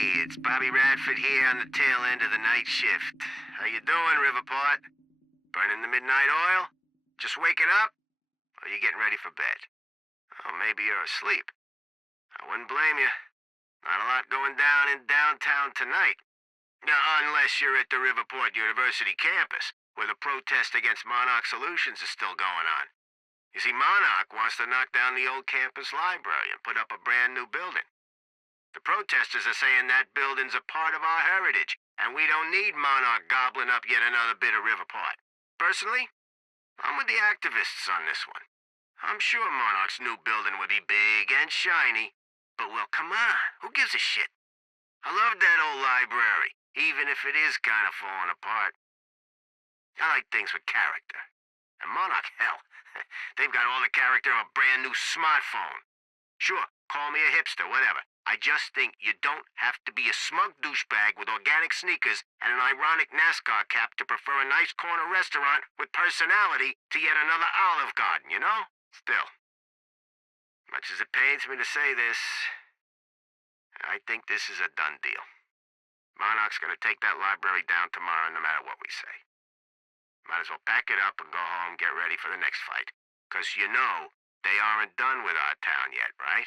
It's Bobby Radford here on the tail end of the night shift. How you doing, Riverport? Burning the midnight oil? Just waking up? Or you getting ready for bed? Oh, maybe you're asleep. I wouldn't blame you. Not a lot going down in downtown tonight. Unless you're at the Riverport University campus, where the protest against Monarch Solutions is still going on. You see, Monarch wants to knock down the old campus library and put up a brand new building. The protesters are saying that building's a part of our heritage, and we don't need Monarch gobbling up yet another bit of Riverport. Personally, I'm with the activists on this one. I'm sure Monarch's new building would be big and shiny, but well, come on, who gives a shit? I love that old library, even if it is kind of falling apart. I like things with character. And Monarch, hell, they've got all the character of a brand new smartphone. Sure, call me a hipster, whatever. I just think you don't have to be a smug douchebag with organic sneakers and an ironic NASCAR cap to prefer a nice corner restaurant with personality to yet another Olive Garden, you know? Still, much as it pains me to say this, I think this is a done deal. Monarch's gonna take that library down tomorrow no matter what we say. Might as well pack it up and go home and get ready for the next fight. 'Cause you know, they aren't done with our town yet, right?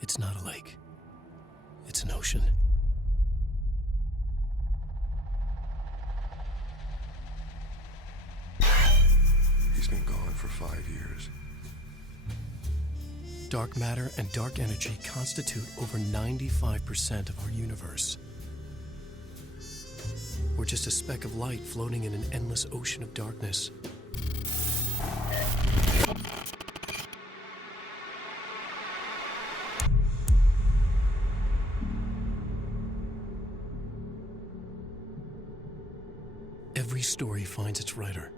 It's not a lake. It's an ocean. He's been gone for 5 years. Dark matter and dark energy constitute over 95% of our universe. We're just a speck of light floating in an endless ocean of darkness. Every story finds its writer.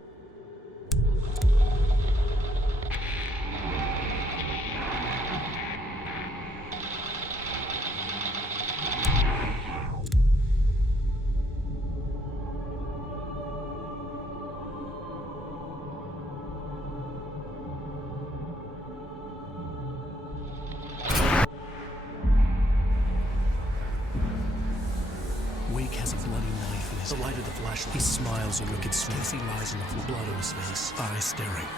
Wake has a bloody knife in his light of the flashlight. He smiles and wicked Stacy lies in the full blood on his face, eyes staring.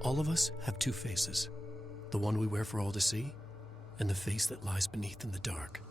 All of us have two faces, the one we wear for all to see, and the face that lies beneath in the dark.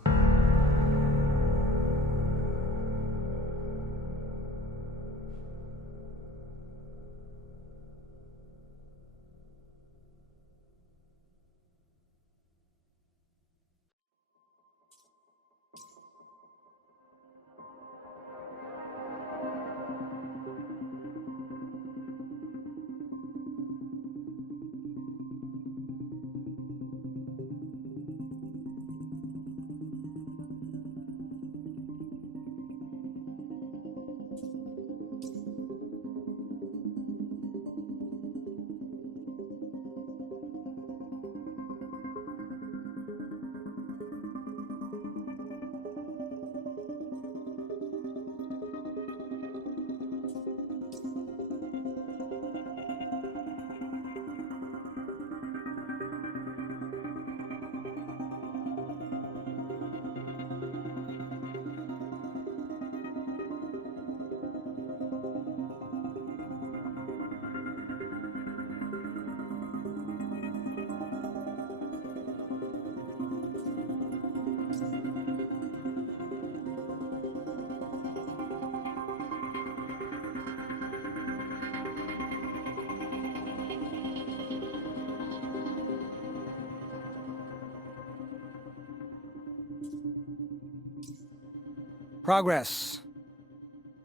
Progress.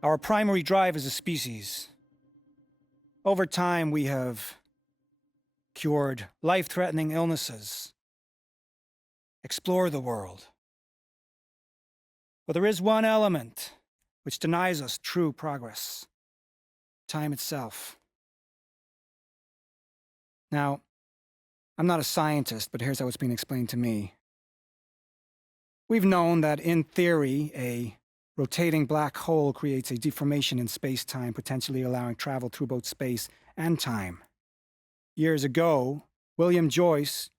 Our primary drive as a species. Over time, we have cured life-threatening illnesses, explore the world. But there is one element which denies us true progress: time itself. Now, I'm not a scientist, but here's how it's been explained to me. We've known that, in theory, a rotating black hole creates a deformation in space-time, potentially allowing travel through both space and time. Years ago, William Joyce,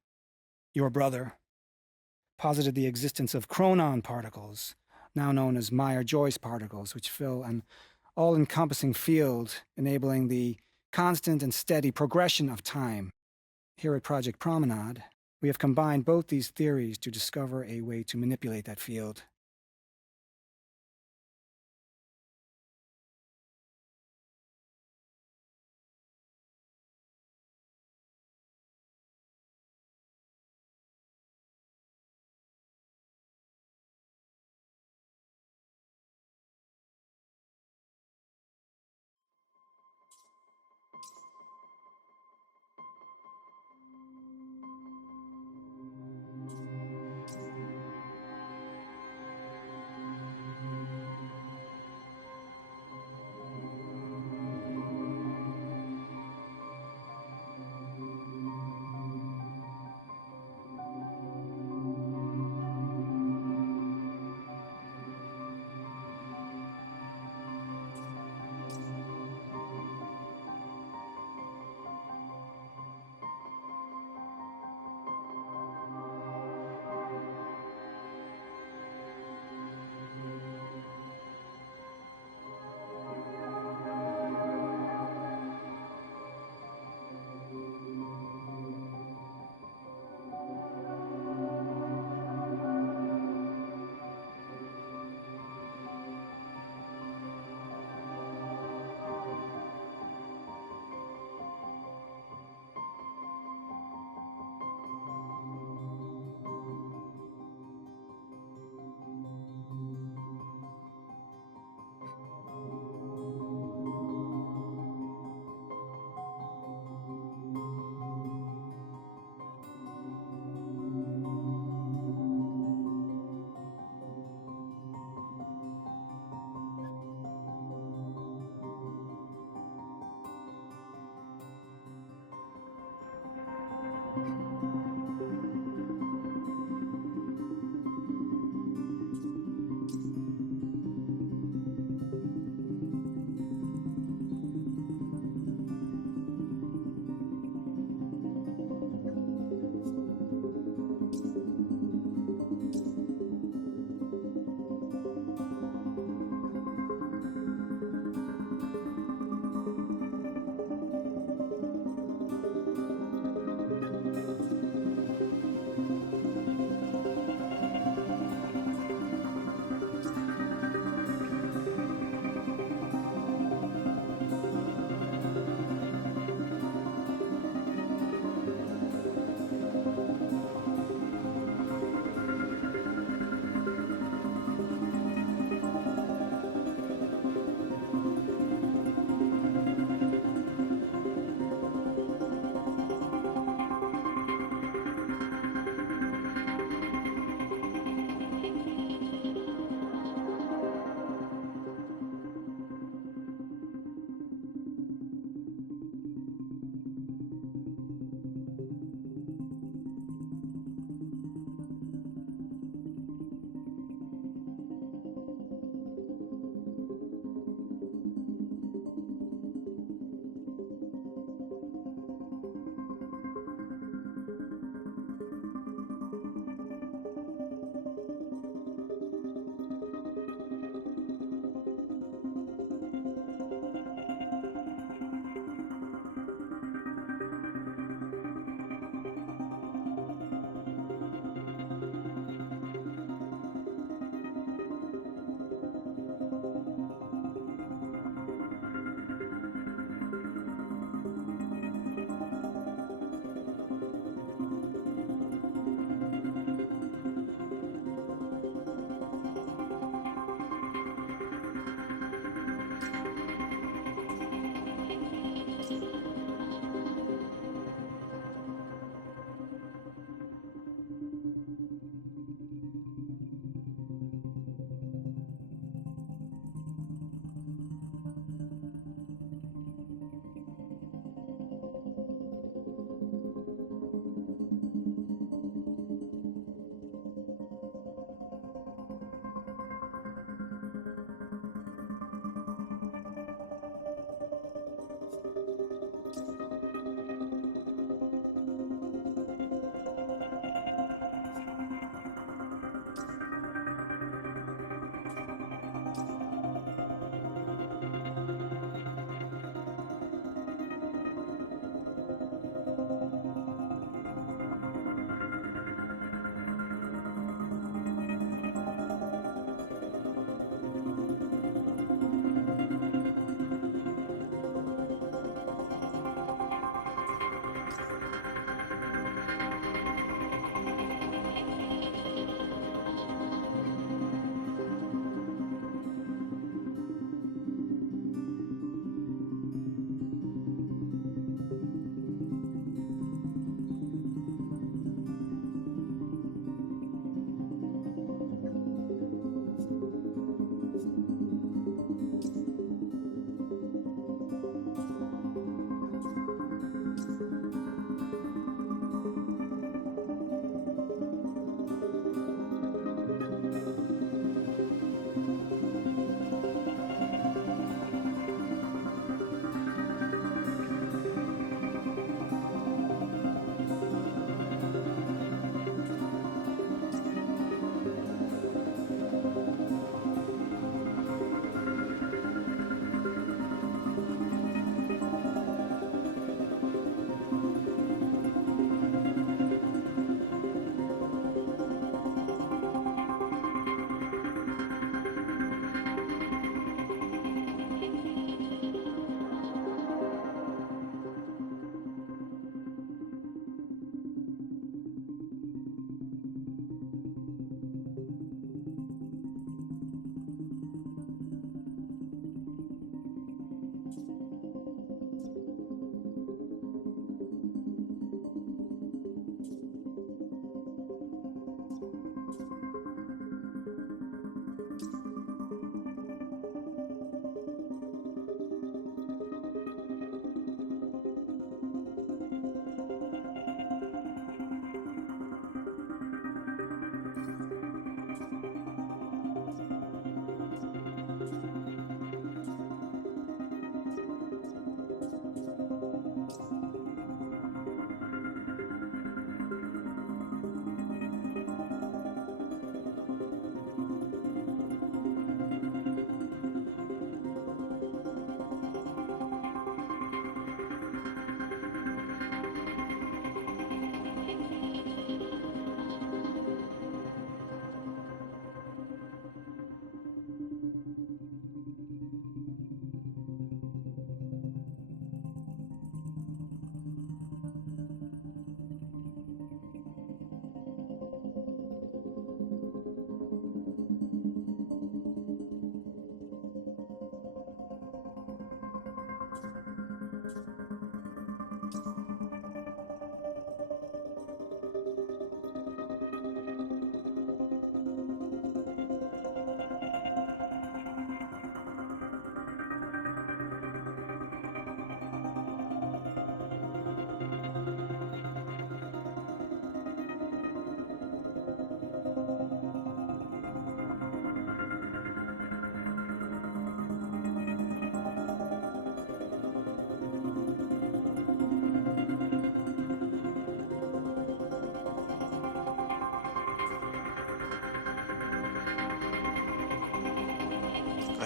your brother, posited the existence of chronon particles, now known as Meyer-Joyce particles, which fill an all-encompassing field, enabling the constant and steady progression of time. Here at Project Promenade, we have combined both these theories to discover a way to manipulate that field.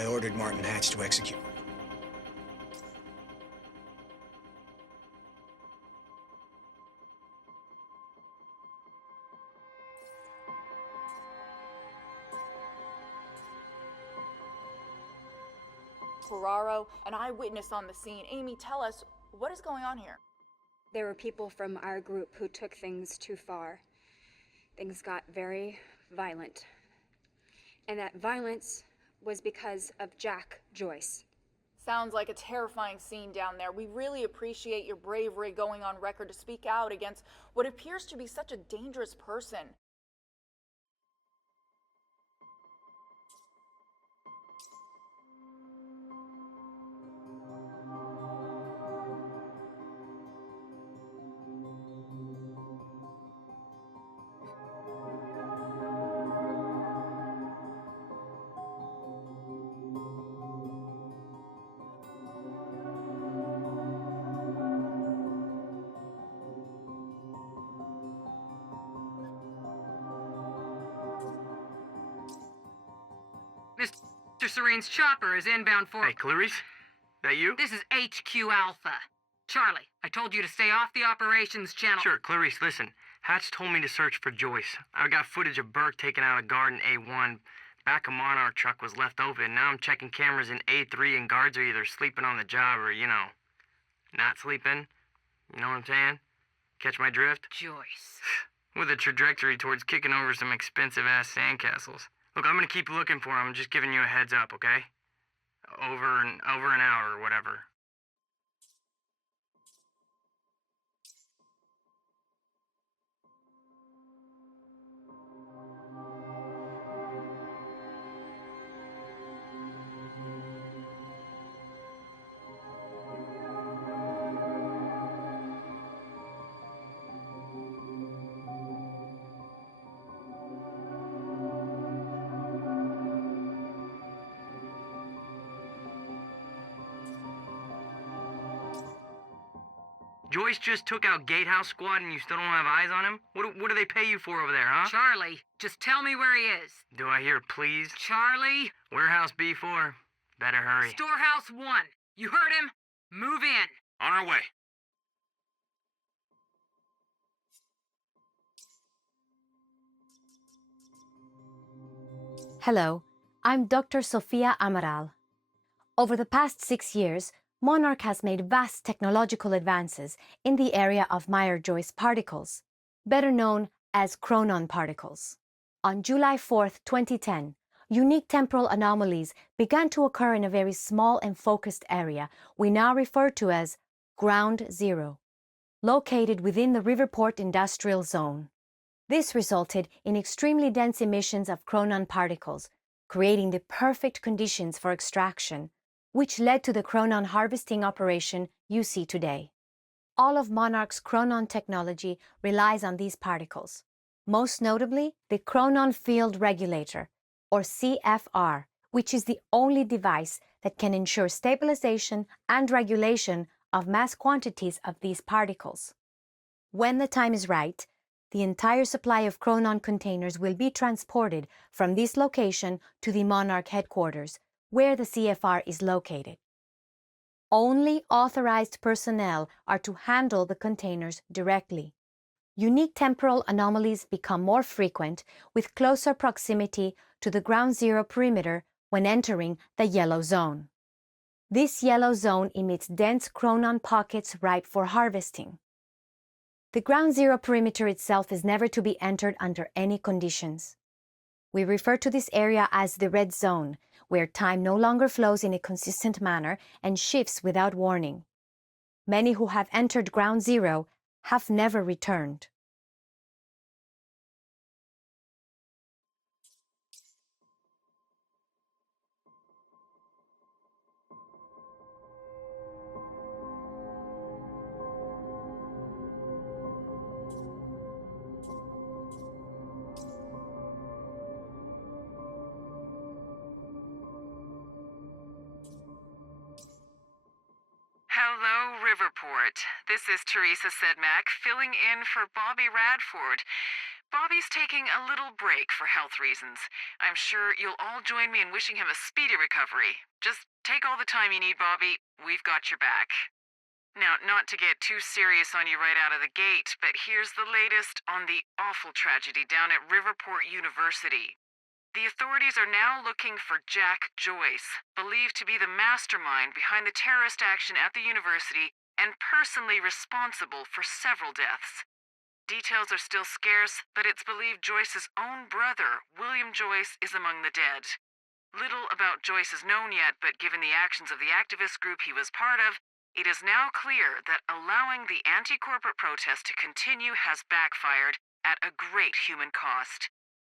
ordered Martin Hatch to execute. Ferraro, an eyewitness on the scene. Amy, tell us, what is going on here? There were people from our group who took things too far. Things got very violent. And that violence was because of Jack Joyce. Sounds like a terrifying scene down there. We really appreciate your bravery going on record to speak out against what appears to be such a dangerous person. Mr. Serene's chopper is inbound for... Hey, Clarice? That you? This is HQ Alpha. Charlie, I told you to stay off the operations channel. Sure, Clarice, listen. Hatch told me to search for Joyce. I got footage of Burke taking out a guard in A1. Back of Monarch truck was left open. Now I'm checking cameras in A3 and guards are either sleeping on the job or, not sleeping. You know what I'm saying? Catch my drift? Joyce. With a trajectory towards kicking over some expensive-ass sandcastles. Look, I'm gonna keep looking for him. I'm just giving you a heads up, okay? Over an hour or whatever. Joyce just took out Gatehouse Squad and you still don't have eyes on him? What do they pay you for over there, huh? Charlie, just tell me where he is. Do I hear please? Charlie? Warehouse B4. Better hurry. Storehouse 1. You heard him? Move in. On our way. Hello, I'm Dr. Sofia Amaral. Over the past 6 years, Monarch has made vast technological advances in the area of Meyer-Joyce particles, better known as chronon particles. On July 4, 2010, unique temporal anomalies began to occur in a very small and focused area we now refer to as Ground Zero, located within the Riverport Industrial Zone. This resulted in extremely dense emissions of chronon particles, creating the perfect conditions for extraction, which led to the chronon harvesting operation you see today. All of Monarch's chronon technology relies on these particles, most notably the chronon field regulator, or CFR, which is the only device that can ensure stabilization and regulation of mass quantities of these particles. When the time is right, the entire supply of chronon containers will be transported from this location to the Monarch headquarters, where the CFR is located. Only authorized personnel are to handle the containers directly. Unique temporal anomalies become more frequent with closer proximity to the ground zero perimeter when entering the yellow zone. This yellow zone emits dense chronon pockets ripe for harvesting. The ground zero perimeter itself is never to be entered under any conditions. We refer to this area as the red zone, where time no longer flows in a consistent manner and shifts without warning. Many who have entered ground zero have never returned. Hello, Riverport. This is Teresa Sedmak, filling in for Bobby Radford. Bobby's taking a little break for health reasons. I'm sure you'll all join me in wishing him a speedy recovery. Just take all the time you need, Bobby. We've got your back. Now, not to get too serious on you right out of the gate, but here's the latest on the awful tragedy down at Riverport University. The authorities are now looking for Jack Joyce, believed to be the mastermind behind the terrorist action at the university and personally responsible for several deaths. Details are still scarce, but it's believed Joyce's own brother, William Joyce, is among the dead. Little about Joyce is known yet, but given the actions of the activist group he was part of, it is now clear that allowing the anti-corporate protest to continue has backfired at a great human cost.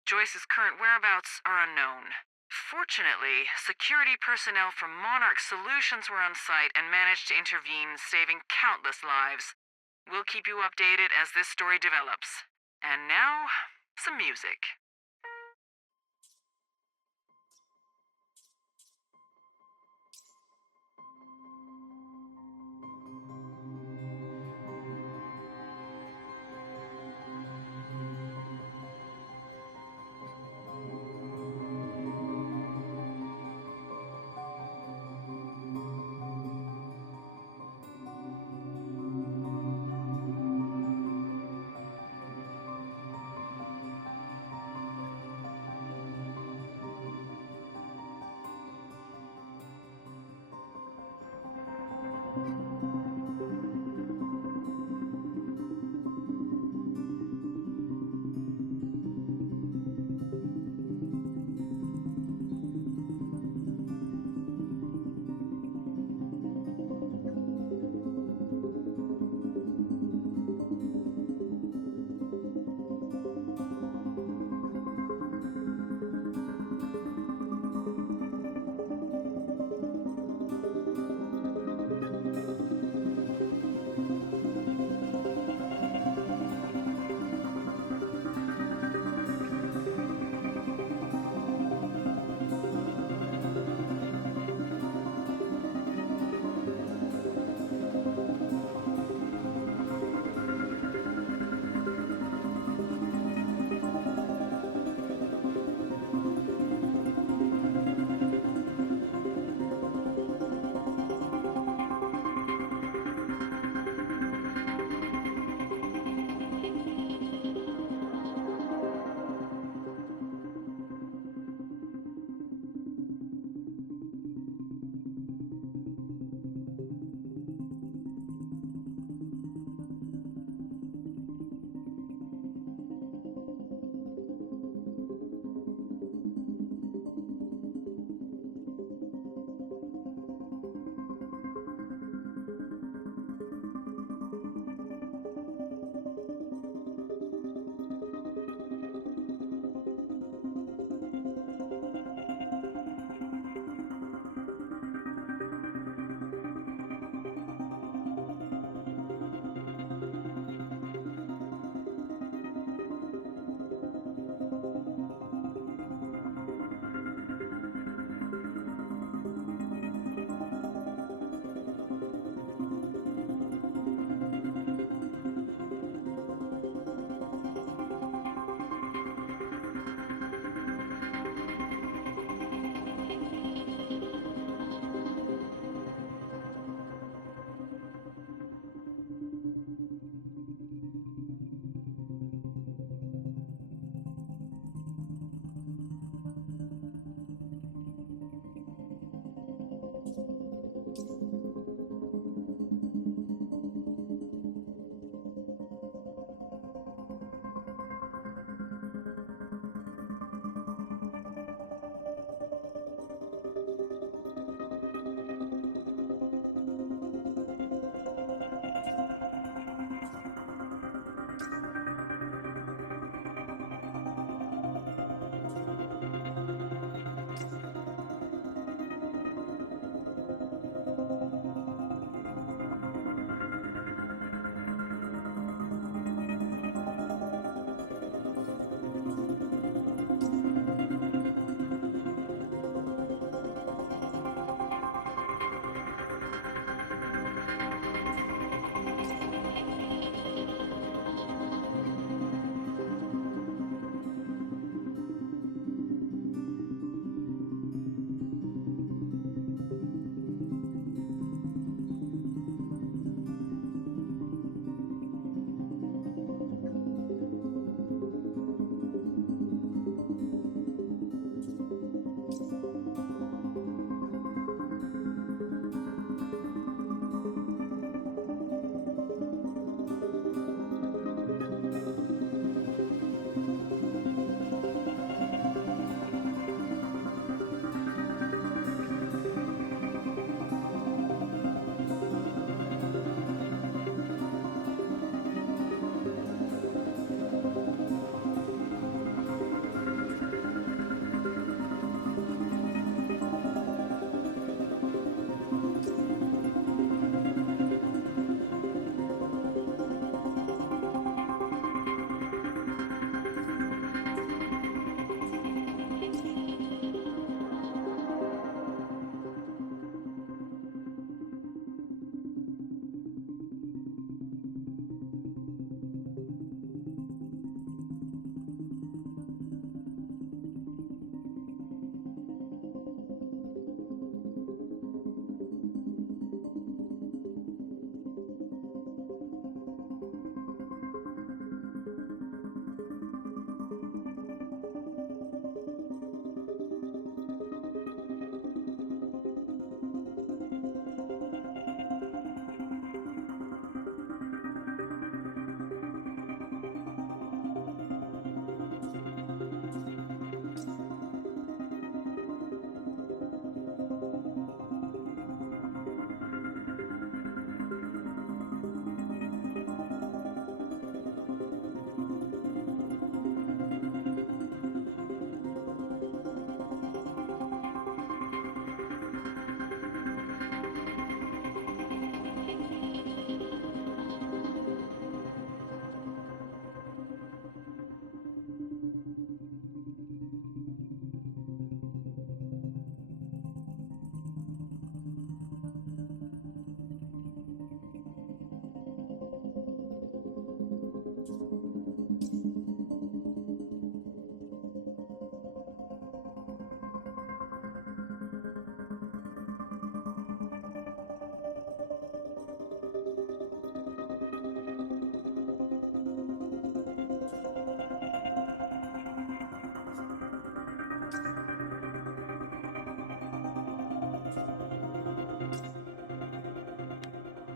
Joyce's current whereabouts are unknown. Fortunately, security personnel from Monarch Solutions were on site and managed to intervene, saving countless lives. We'll keep you updated as this story develops. And now, some music.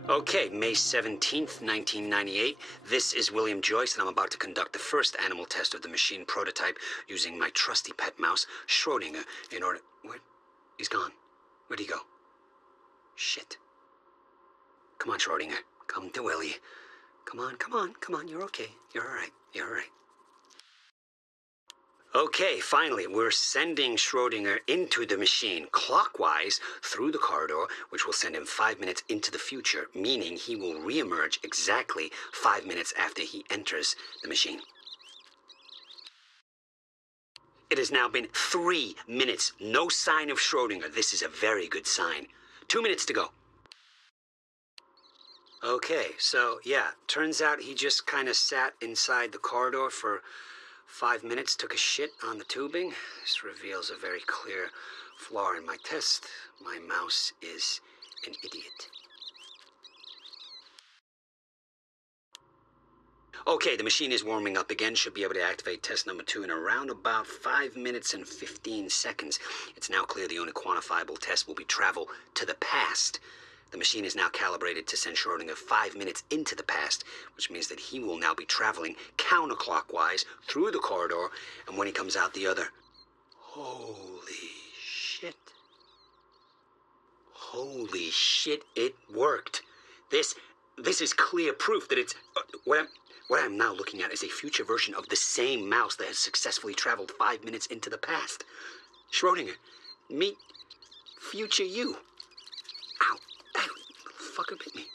Okay, May 17th, 1998. This is William Joyce, and I'm about to conduct the first animal test of the machine prototype using my trusty pet mouse, Schrodinger, in order... Where? He's gone. Where'd he go? Shit. Come on, Schrodinger. Come to Willie. Come on. You're okay. You're all right. Okay, finally, we're sending Schrodinger into the machine clockwise through the corridor, which will send him 5 minutes into the future, meaning he will reemerge exactly 5 minutes after he enters the machine. It has now been 3 minutes. No sign of Schrodinger. This is a very good sign. 2 minutes to go. Okay, so yeah, turns out he just kind of sat inside the corridor for 5 minutes, took a shit on the tubing. This reveals a very clear flaw in my test. My mouse is an idiot. Okay, the machine is warming up again. Should be able to activate test number 2 in around about 5 minutes and 15 seconds. It's now clear the only quantifiable test will be travel to the past. The machine is now calibrated to send Schrodinger 5 minutes into the past, which means that he will now be traveling counterclockwise through the corridor, and when he comes out the other... Holy shit. Holy shit, it worked. This is clear proof that it's... What I'm now looking at is a future version of the same mouse that has successfully traveled 5 minutes into the past. Schrodinger, meet future you. Ow. That fucker bit me.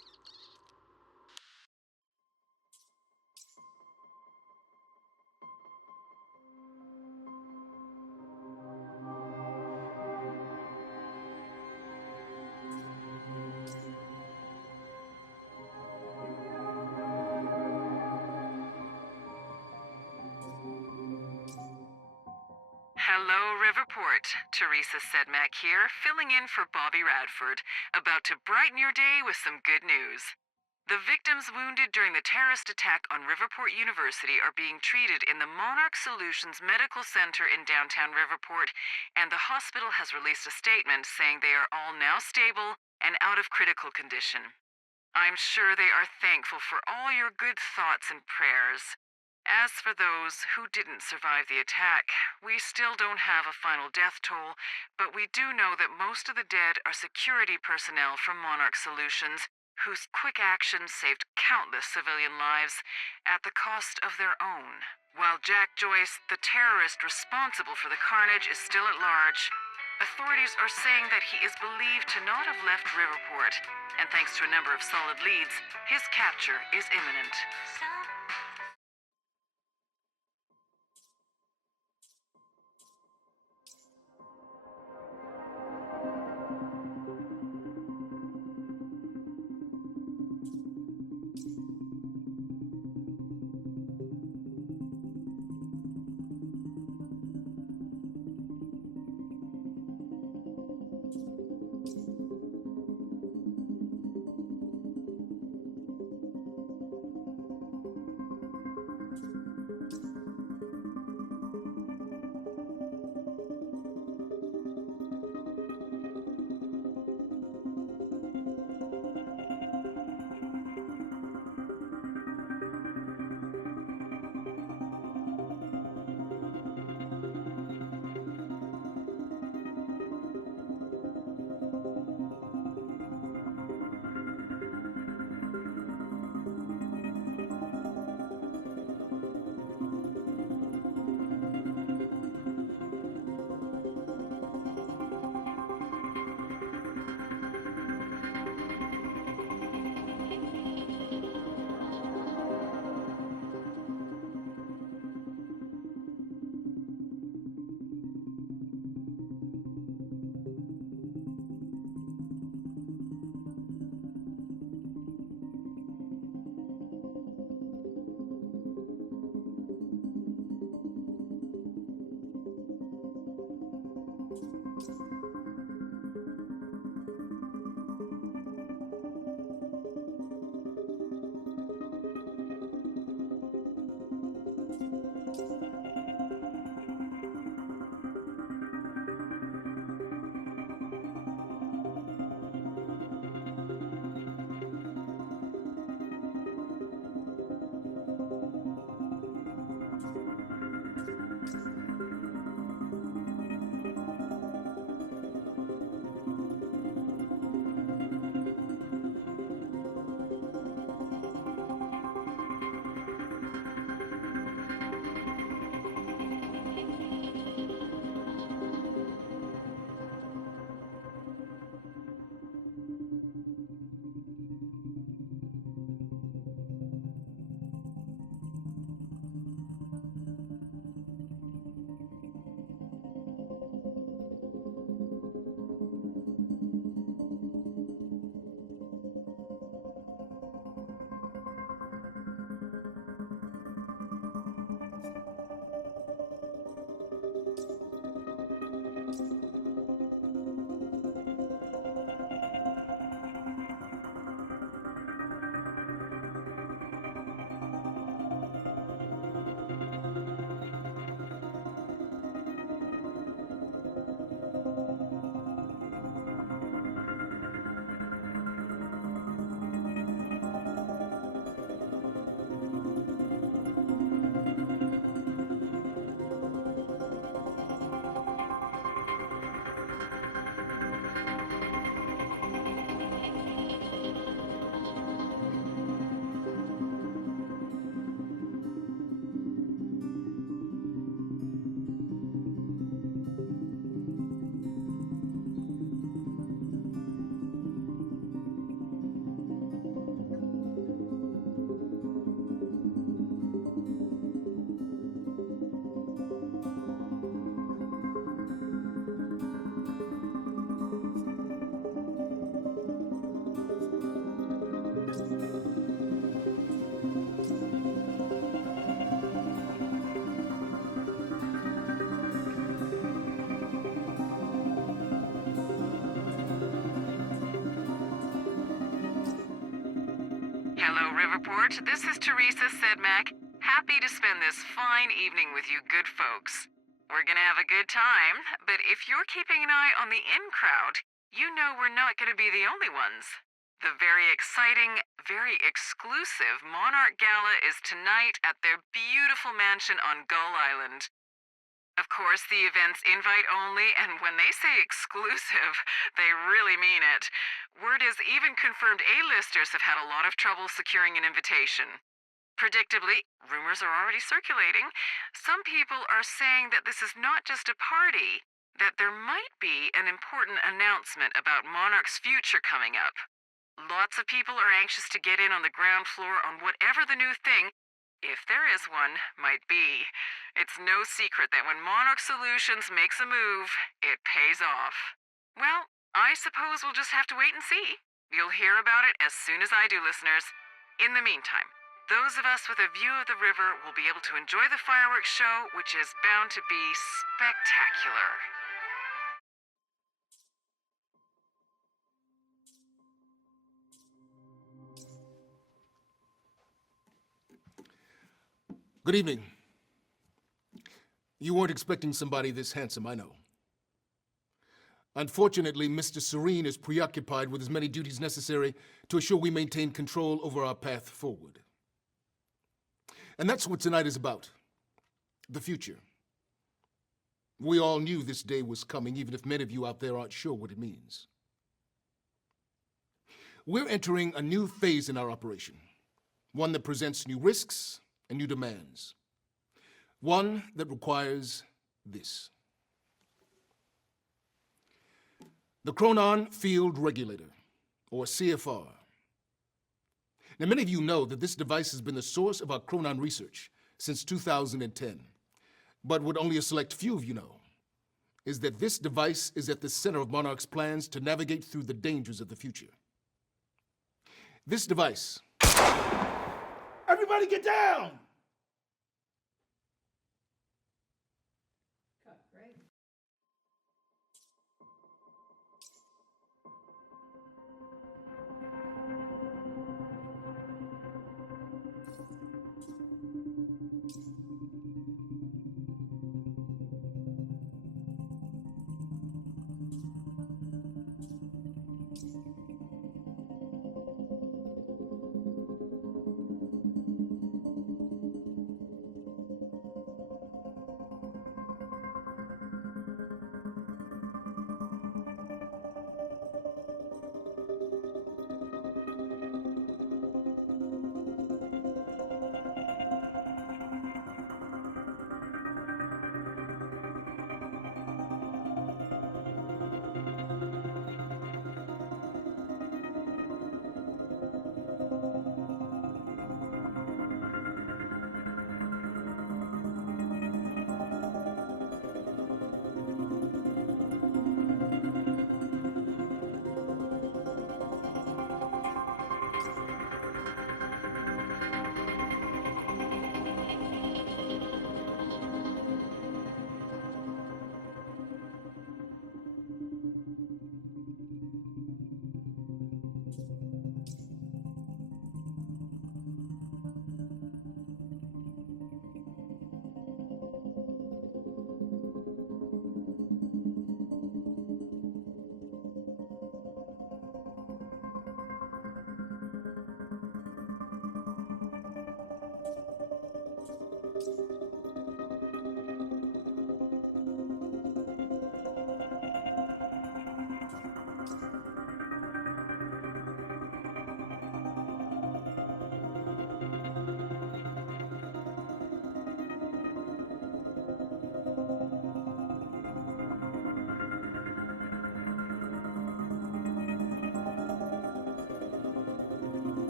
Hello, Riverport. Teresa Sedmak here, filling in for Bobby Radford, about to brighten your day with some good news. The victims wounded during the terrorist attack on Riverport University are being treated in the Monarch Solutions Medical Center in downtown Riverport, and the hospital has released a statement saying they are all now stable and out of critical condition. I'm sure they are thankful for all your good thoughts and prayers. As for those who didn't survive the attack, we still don't have a final death toll, but we do know that most of the dead are security personnel from Monarch Solutions, whose quick actions saved countless civilian lives at the cost of their own. While Jack Joyce, the terrorist responsible for the carnage, is still at large, authorities are saying that he is believed to not have left Riverport, and thanks to a number of solid leads, his capture is imminent. Report. This is Teresa Sedmak. Happy to spend this fine evening with you good folks. We're gonna have a good time, but if you're keeping an eye on the in crowd, you know we're not gonna be the only ones. The very exciting, very exclusive Monarch Gala is tonight at their beautiful mansion on Gull Island. Of course, the event's invite only, and when they say exclusive, they really mean it. Word is even confirmed A-listers have had a lot of trouble securing an invitation. Predictably, rumors are already circulating. Some people are saying that this is not just a party, that there might be an important announcement about Monarch's future coming up. Lots of people are anxious to get in on the ground floor on whatever the new thing, if there is one, might be. It's no secret that when Monarch Solutions makes a move, it pays off. Well, I suppose we'll just have to wait and see. You'll hear about it as soon as I do, listeners. In the meantime, those of us with a view of the river will be able to enjoy the fireworks show, which is bound to be spectacular. Good evening. You weren't expecting somebody this handsome, I know. Unfortunately, Mr. Serene is preoccupied with as many duties necessary to assure we maintain control over our path forward. And that's what tonight is about. The future. We all knew this day was coming, even if many of you out there aren't sure what it means. We're entering a new phase in our operation, one that presents new risks and new demands. One that requires this. The Chronon Field Regulator, or CFR. Now, many of you know that this device has been the source of our Chronon research since 2010. But what only a select few of you know is that this device is at the center of Monarch's plans to navigate through the dangers of the future. This device. Everybody get down!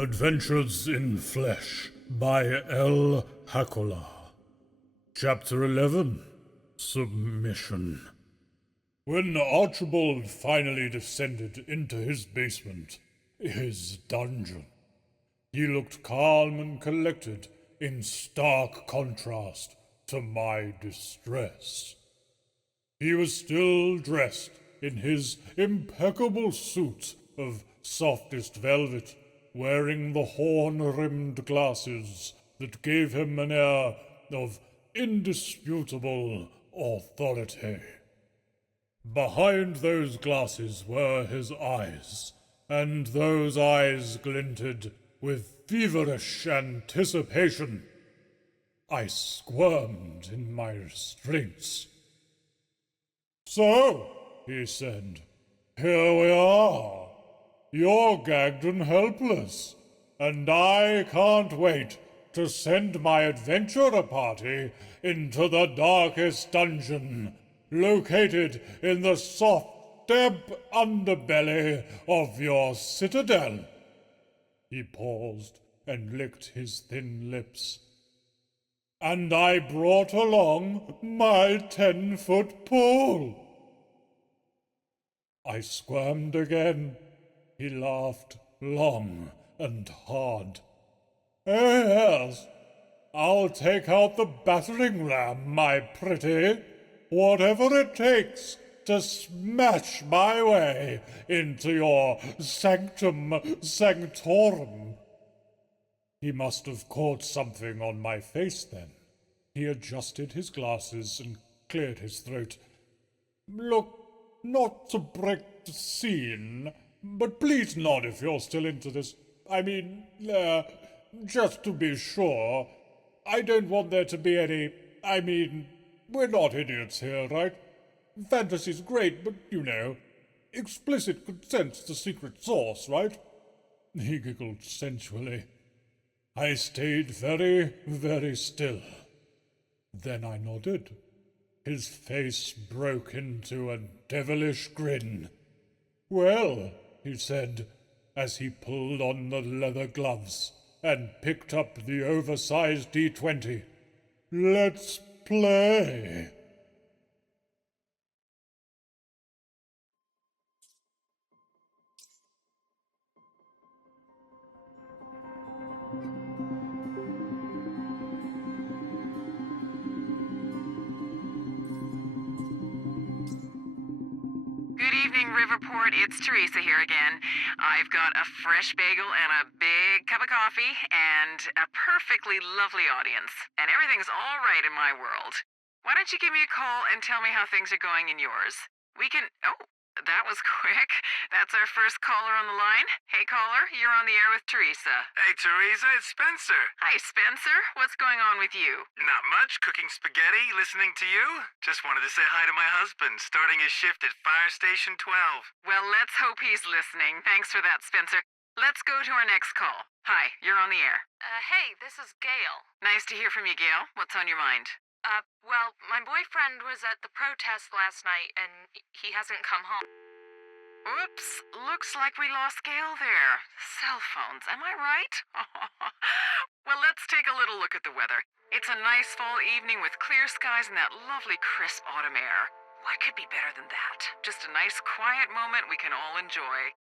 Adventures in Flesh by L. Hakola. Chapter 11. Submission. When Archibald finally descended into his basement, his dungeon, he looked calm and collected in stark contrast to my distress. He was still dressed in his impeccable suit of softest velvet, wearing the horn-rimmed glasses that gave him an air of indisputable authority. Behind those glasses were his eyes, and those eyes glinted with feverish anticipation. I squirmed in my restraints. "So," he said, "here we are. You're gagged and helpless, and I can't wait to send my adventurer party into the darkest dungeon, located in the soft, damp underbelly of your citadel." He paused and licked his thin lips. "And I brought along my 10-foot pole." I squirmed again. He laughed long and hard. "Oh, yes, I'll take out the battering ram, my pretty, whatever it takes to smash my way into your sanctum sanctorum." He must have caught something on my face then. He adjusted his glasses and cleared his throat. "Look, not to break the scene, but please nod if you're still into this. Just to be sure. I don't want there to be any... we're not idiots here, right? Fantasy's great, but, explicit consent's the secret sauce, right?" He giggled sensually. I stayed very, very still. Then I nodded. His face broke into a devilish grin. "Well," he said, as he pulled on the leather gloves and picked up the oversized D20. "Let's play." Good evening, Riverport. It's Teresa here again. I've got a fresh bagel and a big cup of coffee and a perfectly lovely audience. And everything's all right in my world. Why don't you give me a call and tell me how things are going in yours? We can... Oh, that was quick. That's our first caller on the line. Hey, caller, you're on the air with Teresa. Hey, Teresa, it's Spencer. Hi, Spencer. What's going on with you? Not much. Cooking spaghetti, listening to you. Just wanted to say hi to my husband, starting his shift at Fire Station 12. Well, let's hope he's listening. Thanks for that, Spencer. Let's go to our next call. Hi, you're on the air. Hey, this is Gail. Nice to hear from you, Gail. What's on your mind? Well, my boyfriend was at the protest last night, and he hasn't come home. Oops, looks like we lost Gail there. Cell phones, am I right? Well, let's take a little look at the weather. It's a nice fall evening with clear skies and that lovely crisp autumn air. What could be better than that? Just a nice quiet moment we can all enjoy.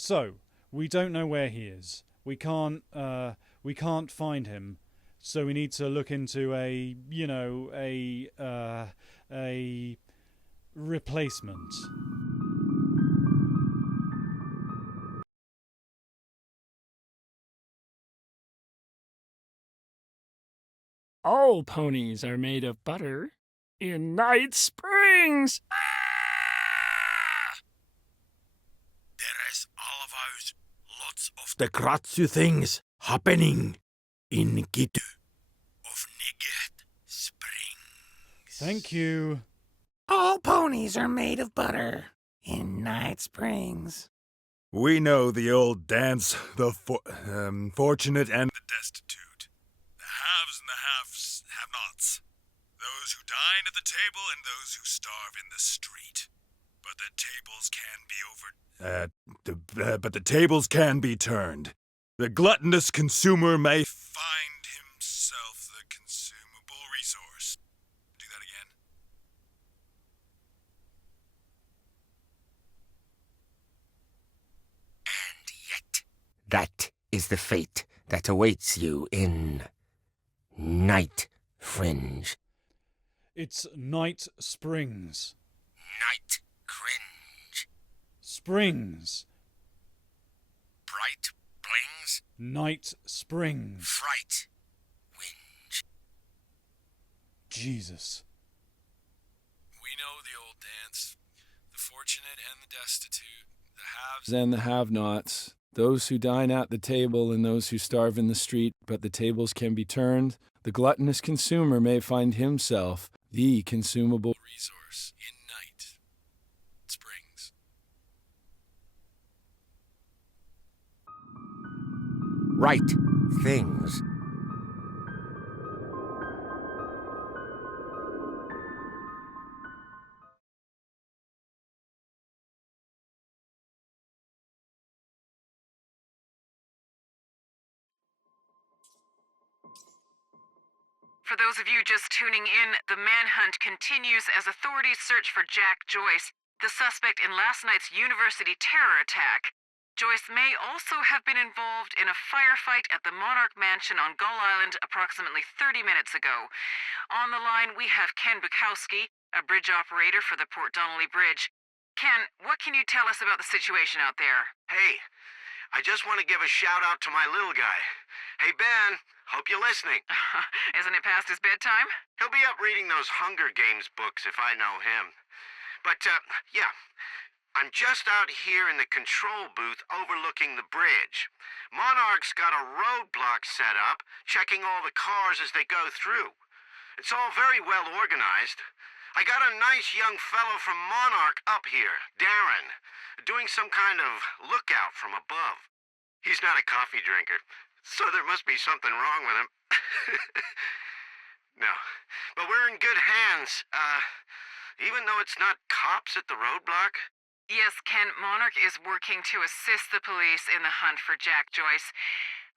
So, we don't know where he is. We can't find him. So we need to look into a replacement. All ponies are made of butter in Night Springs. There is always lots of the crazy things happening in Gitu of Night Springs. Thank you. All ponies are made of butter in Night Springs. We know the old dance, the fortunate and the destitute, the haves and the have-nots, those who dine at the table and those who starve in the street. But the tables can be but the tables can be turned. The gluttonous consumer may find himself the consumable resource. Do that again. And yet, that is the fate that awaits you in Night Fringe. It's Night Springs. Night Cringe. Springs. Bright Blings. Night Springs. Fright. Winge. Jesus. We know the old dance. The fortunate and the destitute, the haves and the have-nots, those who dine at the table and those who starve in the street, but the tables can be turned. The gluttonous consumer may find himself the consumable resource in Night Springs. Right things. For those of you just tuning in, the manhunt continues as authorities search for Jack Joyce, the suspect in last night's university terror attack. Joyce may also have been involved in a firefight at the Monarch Mansion on Gull Island approximately 30 minutes ago. On the line, we have Ken Bukowski, a bridge operator for the Port Donnelly Bridge. Ken, what can you tell us about the situation out there? Hey, I just want to give a shout out to my little guy. Hey, Ben, hope you're listening. Isn't it past his bedtime? He'll be up reading those Hunger Games books if I know him. But, yeah, I'm just out here in the control booth overlooking the bridge. Monarch's got a roadblock set up, checking all the cars as they go through. It's all very well organized. I got a nice young fellow from Monarch up here, Darren, doing some kind of lookout from above. He's not a coffee drinker, so there must be something wrong with him. No, but we're in good hands, even though it's not cops at the roadblock. Yes, Ken, Monarch is working to assist the police in the hunt for Jack Joyce.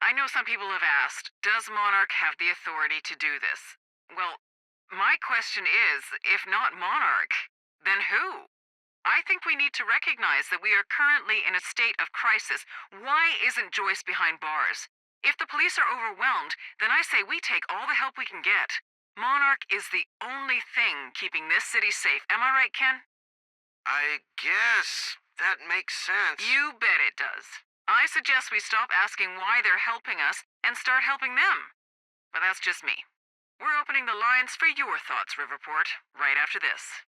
I know some people have asked, does Monarch have the authority to do this? Well, my question is, if not Monarch, then who? I think we need to recognize that we are currently in a state of crisis. Why isn't Joyce behind bars? If the police are overwhelmed, then I say we take all the help we can get. Monarch is the only thing keeping this city safe. Am I right, Ken? I guess that makes sense. You bet it does. I suggest we stop asking why they're helping us and start helping them. But that's just me. We're opening the lines for your thoughts, Riverport, right after this.